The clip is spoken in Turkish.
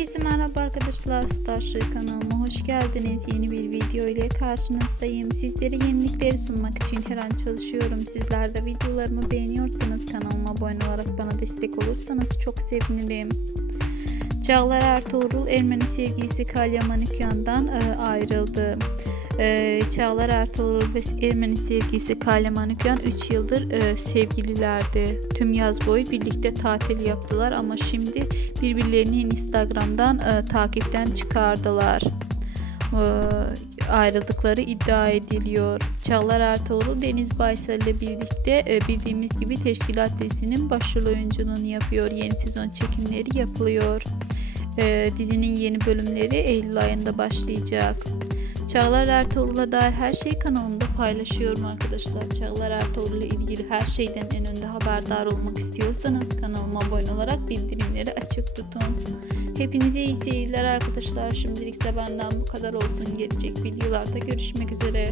Herkese merhaba arkadaşlar Starship kanalıma hoş geldiniz. Yeni bir video ile karşınızdayım. Sizlere yenilikleri sunmak için her an çalışıyorum. Sizler de videolarımı beğeniyorsanız kanalıma abone olarak bana destek olursanız çok sevinirim. Çağlar Ertuğrul Ermeni sevgilisi Kalya Manukyan'dan e, ayrıldı. E, Çağlar Ertuğrul ve Ermeni sevgilisi Kalya Manukyan 3 yıldır e, sevgililerdi. Tüm yaz boyu birlikte tatil yaptılar ama şimdi birbirlerini Instagram'dan e, takipten çıkardılar. E, ayrıldıkları iddia ediliyor. Çağlar Ertuğrul Deniz Baysal ile birlikte e, bildiğimiz gibi Teşkilat dizisinin başrol oyunculuğunu yapıyor. Yeni sezon çekimleri yapılıyor. E, dizinin yeni bölümleri Eylül ayında başlayacak. Çağlar Ertuğrul'a dair her şeyi kanalımda paylaşıyorum arkadaşlar. Çağlar Ertuğrul ile ilgili her şeyden en önde haberdar olmak istiyorsanız kanalıma abone olarak bildirimleri açık tutun. Hepinize iyi seyirler arkadaşlar. Şimdilik ise benden bu kadar olsun. Gelecek videolarda görüşmek üzere.